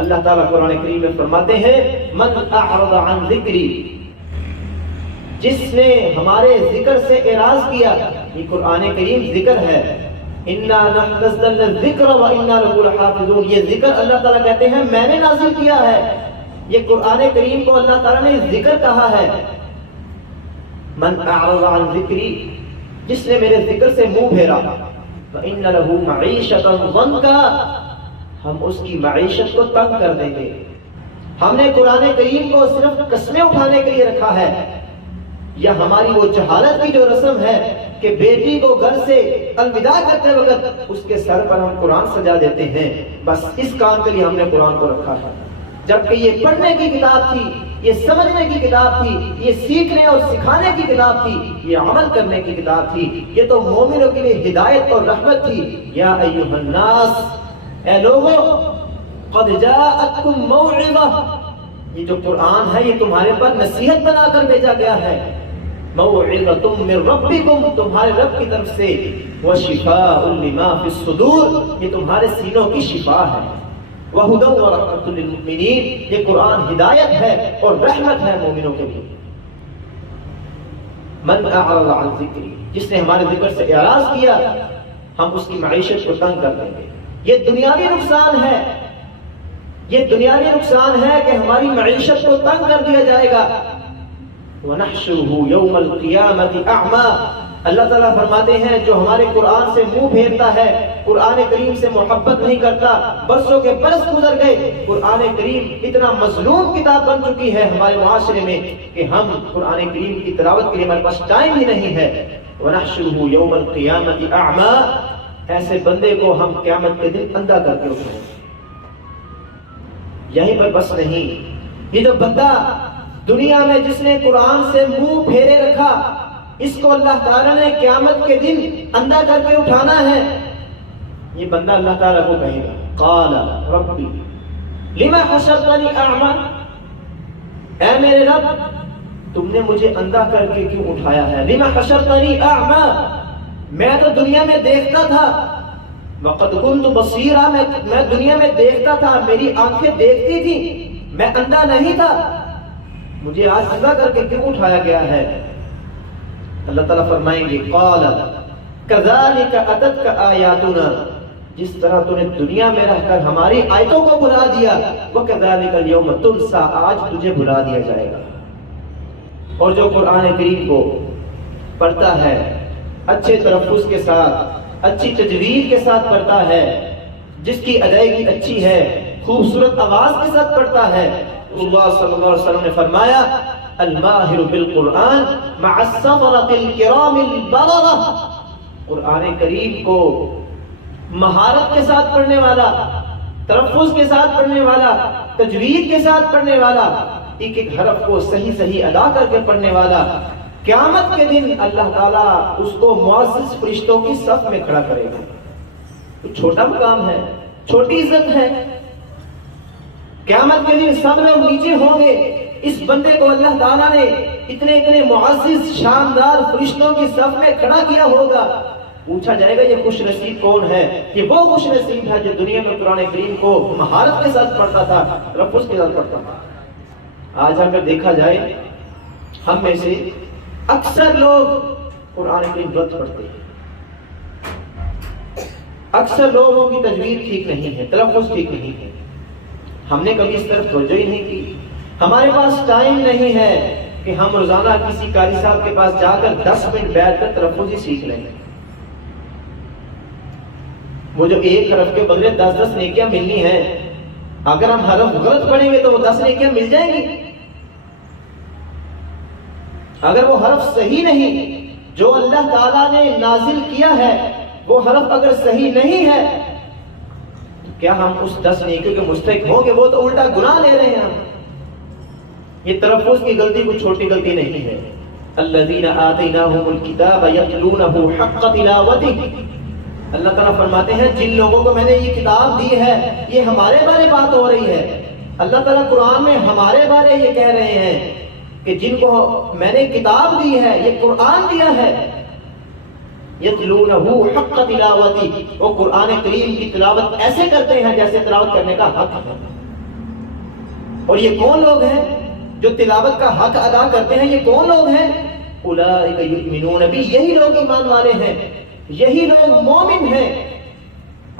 اللہ تعالیٰ قرآن کریم میں فرماتے ہیں من اعرض عن ذکری، جس نے ہمارے ذکر سے اعراض کیا، یہ قرآن کریم ذکر ہے، انا نحن نزلنا الذکر وانا له لحافظون، یہ ذکر اللہ تعالیٰ کہتے ہیں میں نے نازل کیا ہے، یہ قرآن کریم کو اللہ تعالیٰ نے ذکر کہا ہے۔ من اعرض عن ذکری، جس نے میرے ذکر سے منہ پھیرا، فإن له معیشة ضنکا، ہم اس کی معیشت کو تنگ کر دیں گے۔ ہم نے قرآن کریم کو صرف قسمیں اٹھانے کے لیے رکھا ہے، یا ہماری وہ جہالت کی جو رسم ہے کہ بیٹی کو گھر سے الوداع کرتے وقت اس کے سر پر ہم قرآن سجا دیتے ہیں، بس اس کام کے لیے ہم نے قرآن کو رکھا ہے، جبکہ یہ پڑھنے کی کتاب تھی، یہ سمجھنے کی کتاب تھی، یہ سیکھنے اور سکھانے کی کتاب تھی، یہ عمل کرنے کی کتاب تھی، یہ تو مومنوں کے لیے ہدایت اور رحمت تھی۔ یا ایھا الناس، اے لوگو، قد جاءتکم موعظہ، یہ جو قرآن ہے یہ تمہارے پر نصیحت بنا کر بھیجا گیا ہے، موعظۃ من ربکم، تمہارے رب کی طرف سے، وشفاء لما فی الصدور، یہ تمہارے سینوں کی شفا ہے، وہدی ورحمۃ للمؤمنین، یہ قرآن ہدایت ہے اور رحمت ہے مومنوں کے لیے۔ من اعرض عن ذکری، جس نے ہمارے ذکر سے اعراض کیا، ہم اس کی معیشت کو تنگ کر دیں گے۔ یہ دنیاوی نقصان ہے، یہ دنیاوی نقصان ہے کہ ہماری معیشت کو تنگ کر دیا جائے گا۔ وَنَحْشُرُهُ يَوْمَ الْقِيَامَةِ أَعْمَى، اللہ تعالیٰ فرماتے ہیں جو ہمارے قرآن سے منہ پھیرتا ہے، قرآن کریم سے محبت نہیں کرتا، برسوں کے برس گزر گئے، قرآن کریم اتنا مظلوم کتاب بن چکی ہے ہمارے معاشرے میں کہ ہم قرآن کریم کی تلاوت کے لیے ہمارے پاس ٹائم ہی نہیں ہے۔ وَنَحْشُرُهُ يَوْمَ الْقِيَامَةِ أَعْمَى، ایسے بندے کو ہم قیامت کے دن اندھا کر کے اٹھائیں گے۔ یہیں پر بس نہیں، یہ جو بندہ دنیا میں جس نے قرآن سے منہ پھیرے رکھا، اس کو اللہ تعالیٰ نے قیامت کے دن اندھا کر کے اٹھانا ہے۔ یہ بندہ اللہ تعالیٰ کو کہے گا قال ربی لما حشرتنی اعمی، اے میرے رب تم نے مجھے اندھا کر کے کیوں اٹھایا ہے؟ لما حشرتنی اعمی، میں تو دنیا میں دیکھتا تھا، وقد كنت بصیرا، میں دنیا میں دیکھتا تھا، میری آنکھیں دیکھتی تھی، میں اندھا نہیں تھا، مجھے آج اندھا کر کے کیوں اٹھایا گیا ہے؟ اللہ تعالیٰ فرمائیں گے قال كذلك اتتك آیاتنا، جس طرح تو نے دنیا میں رہ کر ہماری آیتوں کو بھلا دیا، وكذلك اليوم تنسى، آج تجھے بھلا دیا جائے گا۔ اور جو قرآن کریم کو پڑھتا ہے، اچھے تلفظ کے ساتھ، اچھی تجوید کے ساتھ پڑھتا ہے، جس کی ادائیگی اچھی ہے، خوبصورت آواز کے ساتھ پڑھتا ہے، اللہ صلی اللہ علیہ وسلم نے فرمایا الماہر بالقرآن مع السفرۃ الکرام البررہ، قرآن کریم کو مہارت کے ساتھ پڑھنے والا، تلفظ کے ساتھ پڑھنے والا، تجوید کے ساتھ پڑھنے والا، ایک ایک حرف کو صحیح صحیح ادا کر کے پڑھنے والا، قیامت کے دن اللہ تعالیٰ اس کو معزز فرشتوں کی صف میں کھڑا کرے گا۔ تو چھوٹا مقام ہے، چھوٹی عزت ہے، قیامت کے دن سب لوگ نیچے ہوں گے، اس بندے کو اللہ تعالیٰ نے اتنے اتنے معزز شاندار فرشتوں کی صف میں کھڑا کیا ہوگا۔ پوچھا جائے گا یہ خوش نصیب کون ہے؟ یہ وہ خوش نصیب ہے جو دنیا میں قرآن کریم کو مہارت کے ساتھ پڑھتا تھا، تلفظ کے ساتھ پڑھتا تھا۔ آج اگر دیکھا جائے ہم میں سے اکثر لوگ قرآن کریم غلط پڑھتے ہیں، اکثر لوگوں کی تجوید ٹھیک نہیں ہے، تلفظ ٹھیک نہیں ہے۔ ہم نے کبھی اس طرف توجہ ہی نہیں کی، ہمارے پاس ٹائم نہیں ہے کہ ہم روزانہ کسی قاری صاحب کے پاس جا کر 10 منٹ بیٹھ کر تلفظ ہی سیکھ لیں۔ وہ جو ایک حرف کے بدلے 10 نیکیاں ملنی ہیں، اگر ہم حرف غلط پڑھیں گے تو وہ 10 نیکیاں مل جائیں گی۔ اگر وہ حرف صحیح نہیں جو اللہ تعالیٰ نے نازل کیا ہے، وہ حرف اگر صحیح نہیں ہے تو کیا ہم اس 10 نیکیوں کے مستحق ہوں گے؟ وہ تو الٹا گناہ لے رہے ہیں ہم۔ یہ تلفظ کی غلطی کوئی چھوٹی غلطی نہیں ہے۔ الذین آتیناہم الکتاب یتلونہ حق تلاوتہ، اللہ تعالیٰ فرماتے ہیں جن لوگوں کو میں نے یہ کتاب دی ہے، یہ ہمارے بارے بات ہو رہی ہے۔ اللہ تعالیٰ قرآن میں ہمارے بارے یہ کہہ رہے ہیں کہ جن کو میں نے کتاب دی ہے، یہ قرآن دیا ہے، یتلونہ حق تلاوتہ، وہ قرآن کریم کی تلاوت ایسے کرتے ہیں جیسے تلاوت کرنے کا حق ہے۔ اور یہ کون لوگ ہیں جو تلاوت کا حق ادا کرتے ہیں؟ یہ کون لوگ ہیں؟ اولئک یؤمنون بی، یہی لوگ ایمان والے ہیں، یہی لوگ مومن ہیں۔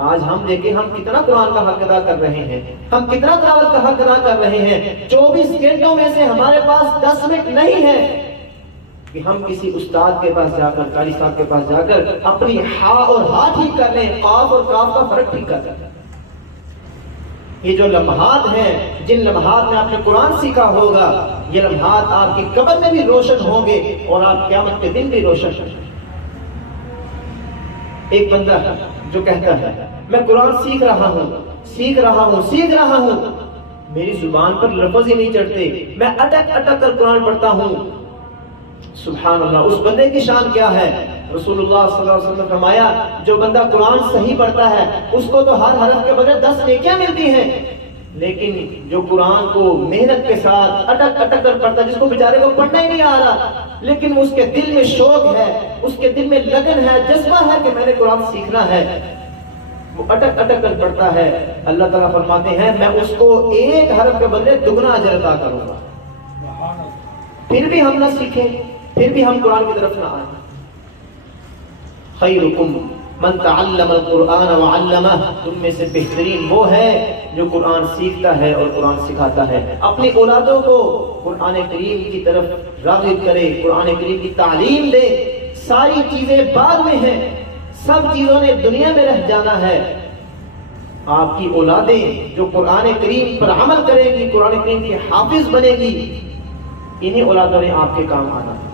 آج ہم دیکھیں ہم کتنا قرآن کا حق ادا کر رہے ہیں، ہم کتنا تلاوت کا حق ادا کر رہے ہیں۔ 24 گھنٹوں میں سے ہمارے پاس 10 منٹ نہیں ہے کہ ہم کسی استاد کے پاس جا کر، قاری صاحب کے پاس جا کر اپنی ہا اور ہا ٹھیک کر لیں، قاف اور کاف کا فرق ٹھیک کر لیں۔ یہ جو لمحات ہیں، جن لمحات میں آپ نے قرآن سیکھا ہوگا، یہ لمحات آپ کی قبر میں بھی روشن ہوں گے اور آپ قیامت کے دن بھی روشن ہوں گے۔ ایک بندہ جو کہتا ہے میں قرآن سیکھ رہا ہوں، میری زبان پر لفظ ہی نہیں چڑھتے، میں اٹک اٹک کر قرآن پڑھتا ہوں، سبحان اللہ، اس بندے کی شان کیا ہے؟ رسول اللہ صلی اللہ علیہ وسلم نے فرمایا جو بندہ قرآن صحیح پڑھتا ہے اس کو تو ہر حرف کے بغیر 10 نیکیاں ملتی ہیں، لیکن جو قرآن کو محنت کے ساتھ اٹک اٹک کر پڑھتا ہے، جس کو بیچارے کو پڑھنا ہی نہیں آ رہا لیکن اس کے دل میں شوق ہے، اس کے دل میں لگن ہے، جذبہ ہے کہ میں نے قرآن سیکھنا ہے، وہ اٹک اٹک کر پڑھتا ہے، اللہ تعالیٰ فرماتے ہیں میں اس کو ایک حرف کے بدلے دگنا اجر عطا کروں گا۔ پھر بھی ہم نہ سیکھیں، پھر بھی ہم قرآن کی طرف نہ آئیں۔ خیرکم من تعلم القرآن وعلمہ، تم میں سے بہترین وہ ہے جو قرآن سیکھتا ہے اور قرآن سکھاتا ہے۔ اپنی اولادوں کو قرآن کریم کی طرف راغب کرے، قرآن کریم کی تعلیم دے۔ ساری چیزیں بعد میں ہیں، سب چیزوں نے دنیا میں رہ جانا ہے۔ آپ کی اولادیں جو قرآن کریم پر عمل کرے گی، قرآن کریم کی حافظ بنے گی، انہی اولادوں نے آپ کے کام آنا ہے۔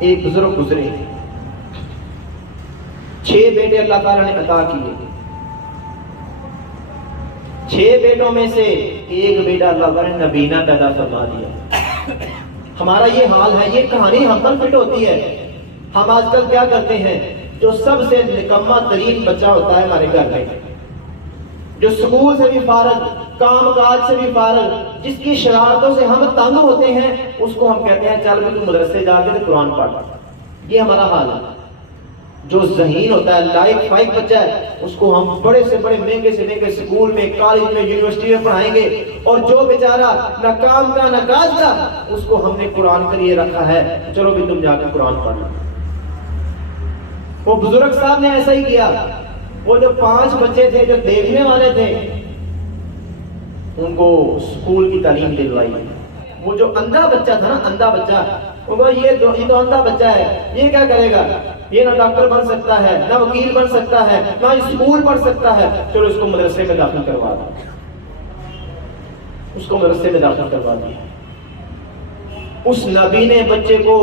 ایک بزرگ گزرے، 6 بیٹے اللہ تعالیٰ نے عطا کیے، 6 بیٹوں میں سے ایک بیٹا اللہ تعالیٰ نے نبینا پیدا فرما دیا۔ ہمارا یہ حال ہے، یہ کہانی ہم پر فٹ ہوتی ہے۔ ہم آج کل کیا کرتے ہیں؟ جو سب سے نکما ترین بچہ ہوتا ہے ہمارے گھر میں، جو سکول سے بھی فارغ، کام کاج سے بھی فارغ، جس کی شرارتوں سے ہم تنگ ہوتے ہیں، اس کو ہم کہتے ہیں چل بھی تو مدرسے جا کے قرآن پڑھ۔ یہ ہمارا حال ہے۔ جو ذہین ہوتا ہے، لائق فائق بچہ ہے، اس کو ہم بڑے سے بڑے مہنگے سے مہنگے سکول میں، کالج میں، یونیورسٹی میں پڑھائیں گے، اور جو بیچارہ نہ کام کا نہ کاج کا، اس کو ہم نے قرآن کے لیے رکھا ہے، چلو بھی تم جا کے قرآن پڑھنا۔ وہ بزرگ صاحب نے ایسا ہی کیا۔ وہ جو 5 بچے تھے جو دیکھنے والے تھے، ان کو سکول کی تعلیم دلوائی۔ وہ جو اندھا بچہ تھا نا، اندھا بچہ، وہ کہا یہ تو اندھا بچہ ہے، یہ کیا کرے گا؟ یہ نہ ڈاکٹر بن سکتا ہے، نہ وکیل بن سکتا ہے، نہ اسکول پڑھ سکتا ہے، چلو اس کو مدرسے میں داخل کروا دو۔ اس کو مدرسے میں داخل کروا دیا۔ اس نبی نے بچے کو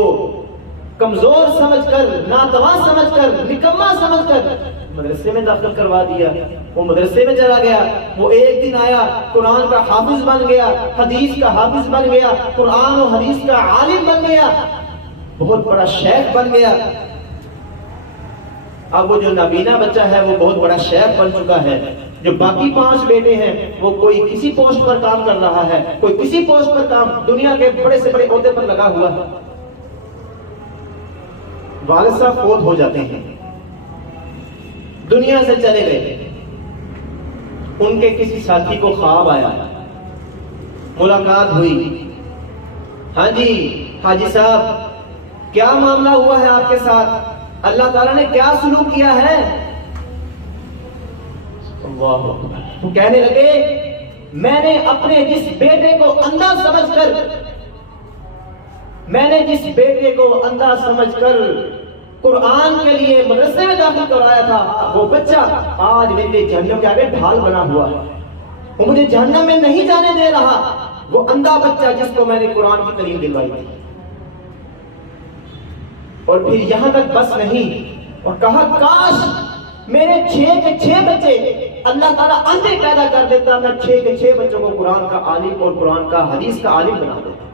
کمزور سمجھ کر، ناتواں سمجھ کر، نکما سمجھ کر مدرسے میں داخل کروا دیا۔ وہ مدرسے میں چلا گیا، وہ ایک دن آیا، قرآن کا حافظ بن گیا، حدیث کا حافظ بن گیا، قرآن و حدیث کا عالم بن گیا، بہت بڑا شیخ بن گیا۔ اب وہ جو نابینا بچہ ہے وہ بہت بڑا شیخ بن چکا ہے۔ جو باقی 5 بیٹے ہیں وہ کوئی کسی پوسٹ پر کام کر رہا ہے، کوئی کسی پوسٹ پر کام، دنیا کے بڑے سے بڑے عہدے پر لگا ہوا ہے۔ والد صاحب فوت ہو جاتے ہیں، دنیا سے چلے گئے۔ ان کے کسی ساتھی کو خواب آیا، ملاقات ہوئی، ہاں جی حاجی صاحب کیا معاملہ ہوا ہے آپ کے ساتھ؟ اللہ تعالیٰ نے کیا سلوک کیا ہے؟ اللہ وہ کہنے لگے میں نے اپنے جس بیٹے کو اندھا سمجھ کر قرآن کے لیے مدرسے میں داخل کرایا تھا، وہ بچہ آج میرے جہنم کے آگے ڈھال بنا ہوا ہے، وہ مجھے جہنم میں نہیں جانے دے رہا۔ وہ اندھا بچہ جس کو میں نے قرآن کی تعلیم دلوائی تھی۔ اور پھر یہاں تک بس نہیں، اور کہا کاش میرے 6 کے 6 بچے اللہ تعالیٰ اندھے پیدا کر دیتا، میں 6 کے 6 بچوں کو قرآن کا عالم اور قرآن کا حدیث کا عالم بنا دیتا۔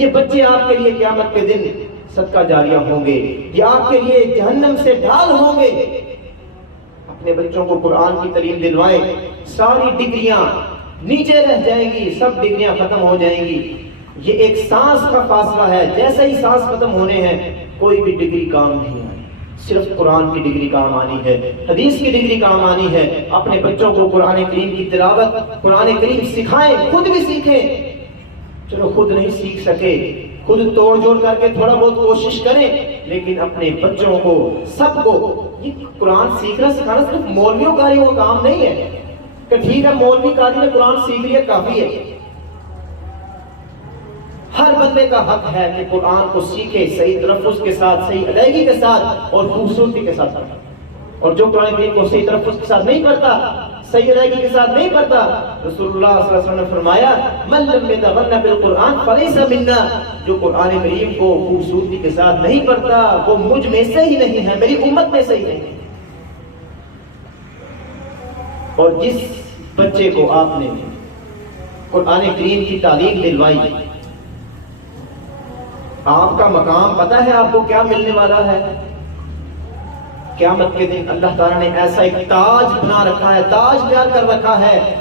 یہ بچے آپ کے لیے قیامت کے دن صدقہ جاریہ ہوں گے، یہ آپ کے لیے جہنم سے ڈھال ہوں گے۔ اپنے بچوں کو قرآن کی تعلیم دلوائے، ساری ڈگریاں نیچے رہ جائیں گی، سب ڈگریاں ختم ہو جائیں گی۔ یہ ایک سانس کا فاصلہ ہے، جیسے ہی سانس ختم ہونے ہیں کوئی بھی ڈگری کام نہیں آئی۔ صرف قرآن کی ڈگری کام آنی ہے، حدیث کی ڈگری کام آنی ہے۔ اپنے بچوں کو قرآن کریم کی تلاوت، قرآن کریم سکھائیں، خود بھی سیکھیں۔ چلو خود نہیں سیکھ سکے، خود توڑ جوڑ کر کے تھوڑا بہت کوشش کریں، لیکن اپنے بچوں کو، سب کو یہ قرآن سیکھنا سکھانا صرف مولویوں کا وہ کام نہیں ہے کہ ٹھیک ہے مولوی قاری نے قرآن سیکھ لیا کافی ہے۔ ہر بندے کا حق ہے کہ قرآن کو سیکھے، صحیح تلفظ کے ساتھ، صحیح ادائیگی کے ساتھ اور خوبصورتی کے ساتھ پڑھے۔ اور جو قرآن کریم کو صحیح تلفظ کے ساتھ نہیں پڑھتا، صحیح ادائیگی کے ساتھ نہیں پڑھتا، رسول اللہ صلی اللہ علیہ وسلم نے فرمایا من لم يتغنى بالقرآن فليس منا، جو قرآن کریم کو خوبصورتی کے ساتھ نہیں پڑھتا وہ مجھ میں سے ہی نہیں ہے، میری امت میں سے ہی نہیں ہے۔ اور جس بچے کو آپ نے قرآن کریم کی تعلیم دلوائی، آپ کا مقام پتہ ہے آپ کو کیا ملنے والا ہے؟ قیامت کے دن اللہ تعالیٰ نے ایسا ایک تاج بنا رکھا ہے، تاج تیار کر رکھا ہے،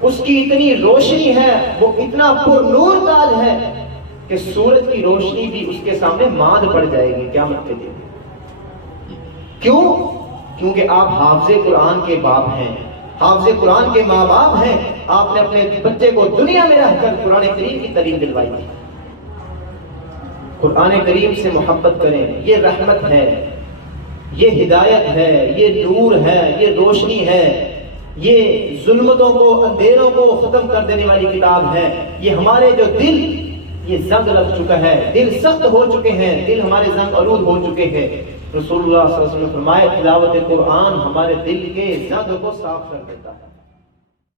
اس کی اتنی روشنی ہے، وہ اتنا پر نور تاج ہے کہ سورج کی روشنی بھی اس کے سامنے ماند پڑ جائے گی قیامت کے دن۔ کیوں؟ کیونکہ آپ حافظ قرآن کے باپ ہیں، حافظ قرآن کے ماں باپ ہیں، آپ نے اپنے بچے کو دنیا میں رہ کر قرآن کریم کی تعلیم دلوائی تھی۔ قرآن کریم سے محبت کریں، یہ رحمت ہے، یہ ہدایت ہے، یہ نور ہے، یہ روشنی ہے، یہ ظلمتوں کو، اندھیروں کو ختم کر دینے والی کتاب ہے۔ یہ ہمارے جو دل، یہ زنگ لگ چکا ہے، دل سخت ہو چکے ہیں، دل ہمارے زنگ آلود ہو چکے ہیں۔ رسول اللہ صلی اللہ علیہ وسلم نے فرمایا تلاوت قرآن ہمارے دل کے زنگ کو صاف کر دیتا ہے۔